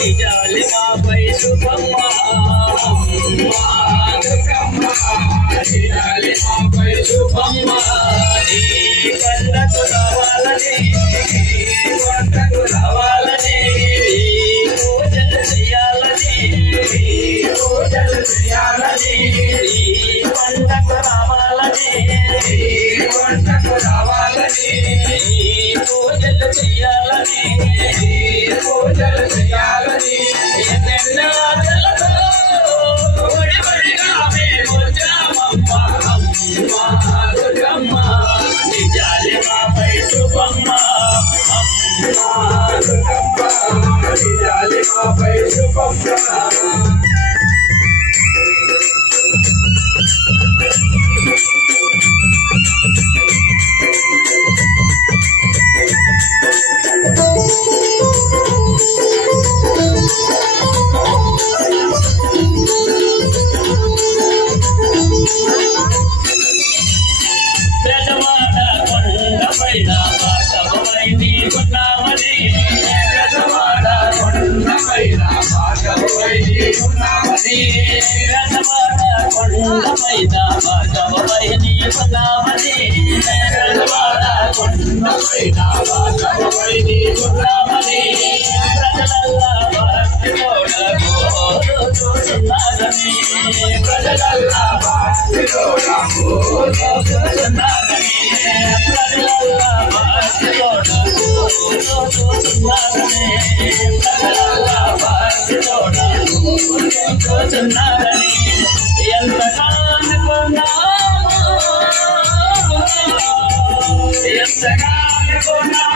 నిజాలి మాపై శుభమ్మ దుర్గమ్మ నిజాలి మాపై శుభమ్మ నీ పంటకు రావాలని పంటకు రావాలని పూజలు చేయాలని పూజలు చేయాలని పంటకు రావాలని పంటకు రావాలని పూజలు చేయాలని పూజలు చేయాలని ఎన్నెన్నో ఆశలతో ఒడిబడిగా మేము వచ్చామమ్మ అమ్మ దుర్గమ్మ నిజాలి మాపై శుభమ్మ అమ్మ దుర్గమ్మ నిజాలి మాపై శుభమ్మ ఎంతగానుకున్నా